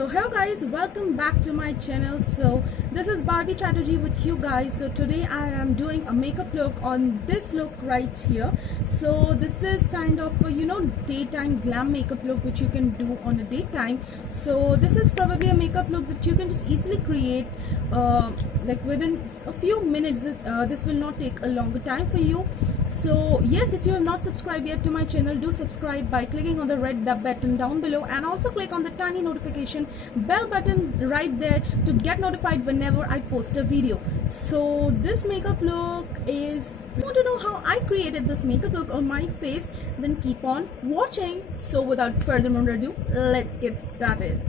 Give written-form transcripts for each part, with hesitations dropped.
So hello guys, welcome back to my channel. So this is Barbie Chatterjee with you guys. So today I am doing a makeup look on this look right here. So this is kind of a, daytime glam makeup look which you can do on a daytime. So this is probably a makeup look that you can just easily create like within a few minutes. This will not take a longer time for you. So yes, if you have not subscribed yet to my channel, do subscribe by clicking on the red button down below, and also click on the tiny notification bell button right there to get notified whenever I post a video. So this makeup look is, if you want to know how I created this makeup look on my face, then keep on watching. So without further ado, let's get started.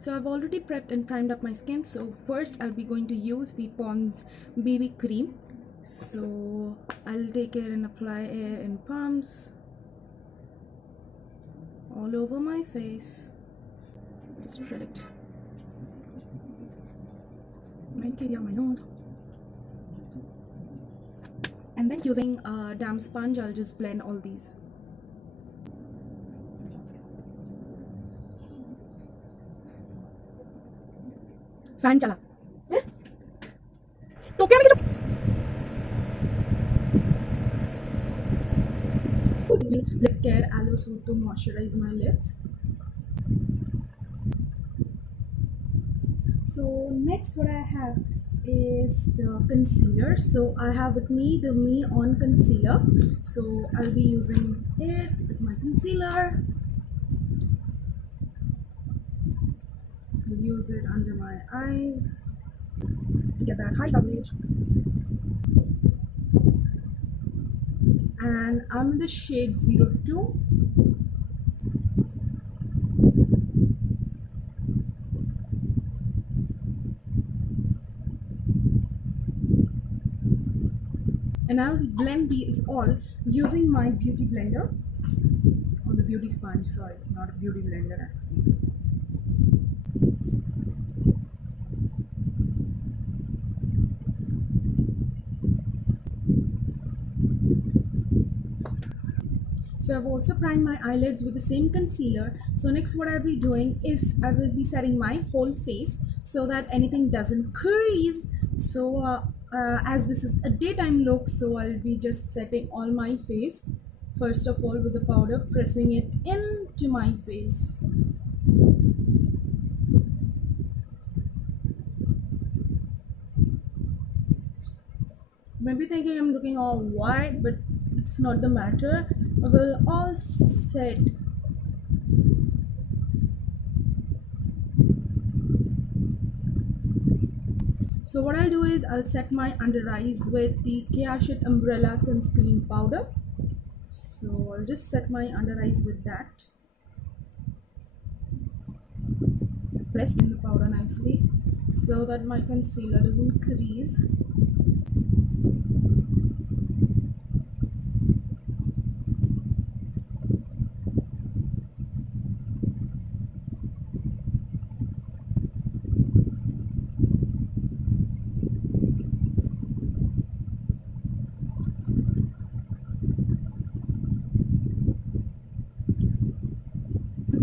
So I've already prepped and primed up my skin. So first I'll be going to use the Pond's BB cream. So I'll take it and apply it in pumps all over my face. Just spread it right here on my nose, and then using a damp sponge I'll just blend all these. Fan chala तो क्या lip care aloe soap to moisturize my lips. So next what I have is the concealer. So I have with me the Me On concealer. So I'll be using it as my concealer. I'll use it under my eyes to get that high coverage. And I'm in the shade 02. And I'll blend these all using my beauty blender, or the beauty sponge, sorry, not a beauty blender. So I've also primed my eyelids with the same concealer. So next what I'll be doing is I will be setting my whole face so that anything doesn't crease. So as this is a daytime look, so I'll be just setting all my face first of all with the powder, pressing it into my face. You might be thinking I'm looking all white, but it's not the matter. I will all set. So what I'll do is I'll set my under eyes with the Keyaseth umbrella sunscreen powder. So I'll just set my under eyes with that. Press in the powder nicely so that my concealer doesn't crease.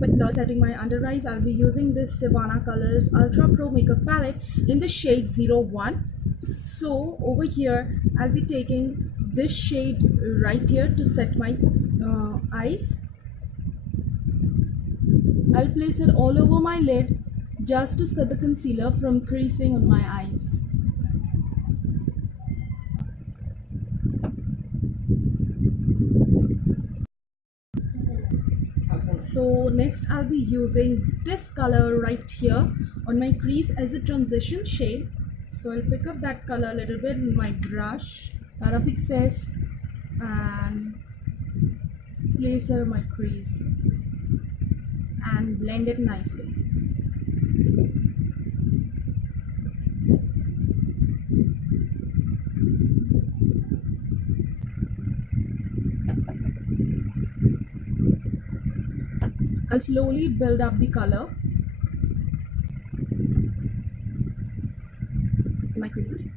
With setting my under eyes, I'll be using this Savannah Colors Ultra Pro Makeup Palette in the shade 01. So over here, I'll be taking this shade right here to set my eyes. I'll place it all over my lid just to set the concealer from creasing on my eyes. So next I'll be using this color right here on my crease as a transition shade. So I'll pick up that color a little bit with my brush, Barbie Chatterjee, and place it on my crease and blend it nicely. I'll slowly build up the color in my crease.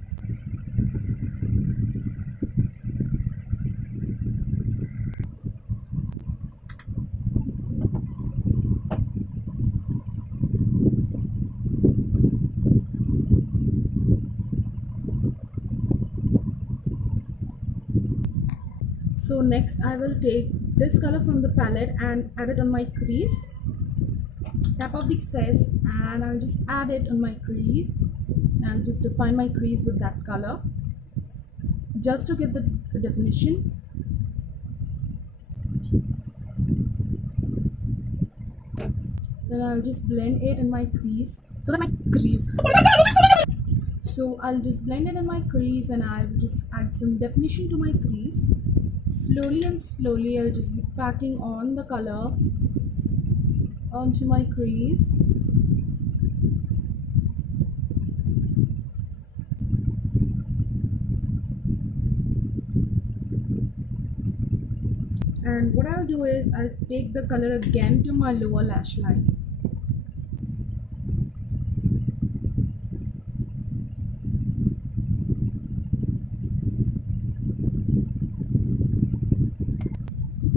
So next I will take this color from the palette and add it on my crease. Tap off the excess and I'll just add it on my crease. I'll just define my crease with that color just to give the definition. Then I'll just blend it in my crease so I'll just blend it in my crease and I'll just add some definition to my crease. Slowly and slowly I'll just be packing on the color onto my crease. And what I'll do is I'll take the color again to my lower lash line.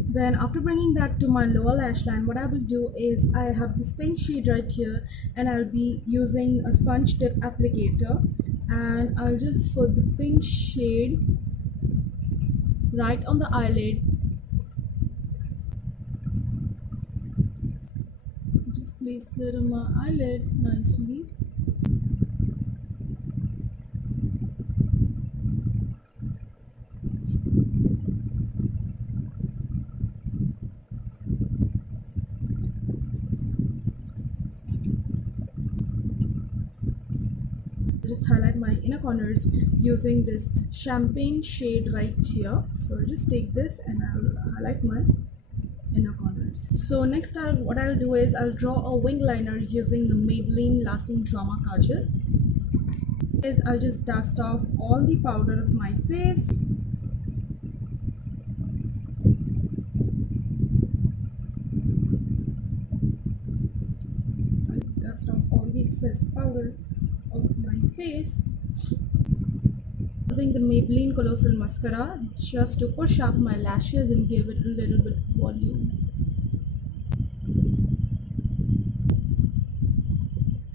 Then after bringing that to my lower lash line, what I will do is I have this pink shade right here and I'll be using a sponge tip applicator and I'll just put the pink shade right on the eyelid. Just place it on my eyelid nicely. Just highlight my inner corners using this champagne shade right here. So I'll just take this and I'll highlight my inner corners. So next what I'll do is I'll draw a wing liner using the Maybelline Lasting Drama Kajal. I'll just dust off all the powder of my face. I'll dust off all the excess powder of my face using the Maybelline Colossal Mascara just to push up my lashes and give it a little bit of volume.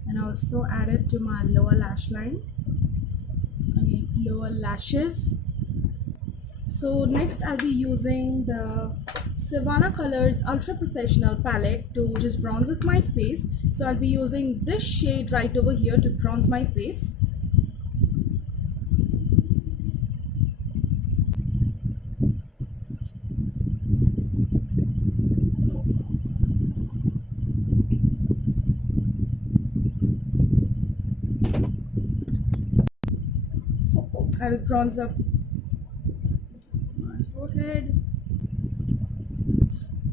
And also add it to my lower lash line, lower lashes. So next I'll be using the Savannah Colors Ultra Professional palette to just bronze up my face. So I'll be using this shade right over here to bronze my face. So I'll bronze up my forehead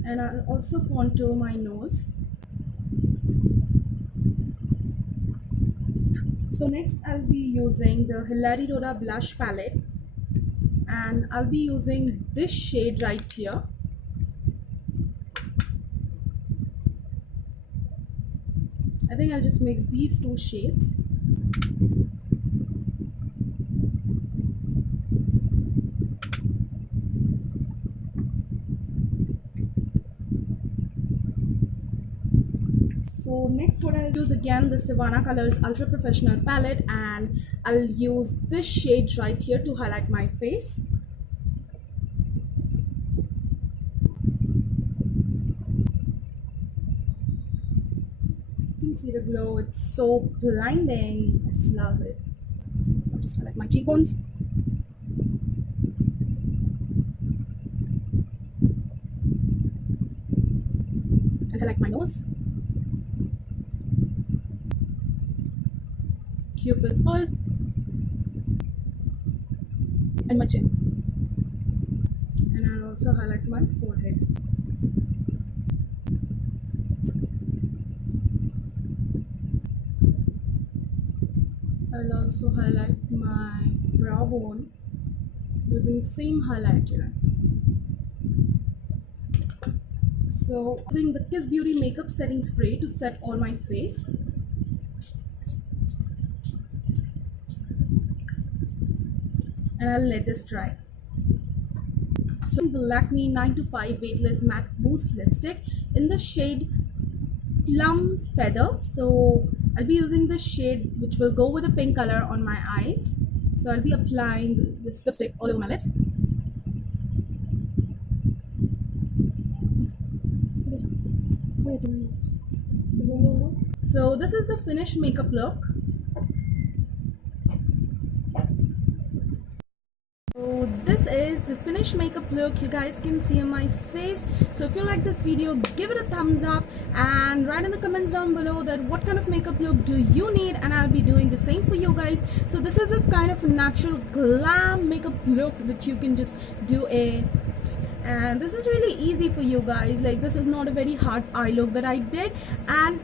and I'll also contour my nose. So next I'll be using the Hilary Rhoda blush palette and I'll be using this shade right here. I think I'll just mix these two shades. So next what I'll do is again the Savannah Colors Ultra Professional palette and I'll use this shade right here to highlight my face. You can see the glow, it's so blinding. I just love it. So I'll just highlight my cheekbones. And highlight my nose. Cupid's bow and my chin, and I'll also highlight my forehead. I'll also highlight my brow bone using the same highlighter. So using the Kiss Beauty makeup setting spray to set all my face. And I'll let this dry. So the Lakme 9 to 5 Weightless Matte Mousse Lipstick in the shade Plum Feather. So I'll be using this shade which will go with the pink color on my eyes. So I'll be applying this lipstick all over my lips. Wait a minute. So this is the finished makeup look. So this is the finished makeup look. You guys can see on my face. So if you like this video, give it a thumbs up and write in the comments down below that what kind of makeup look do you need, and I'll be doing the same for you guys. So this is a kind of natural glam makeup look that you can just do it, and this is really easy for you guys. Like, this is not a very hard eye look that I did, and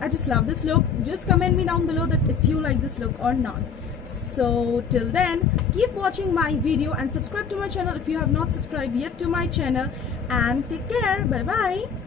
I just love this look. Just comment me down below that if you like this look or not. So till then, keep watching my video and subscribe to my channel if you have not subscribed yet to my channel, and take care. Bye bye.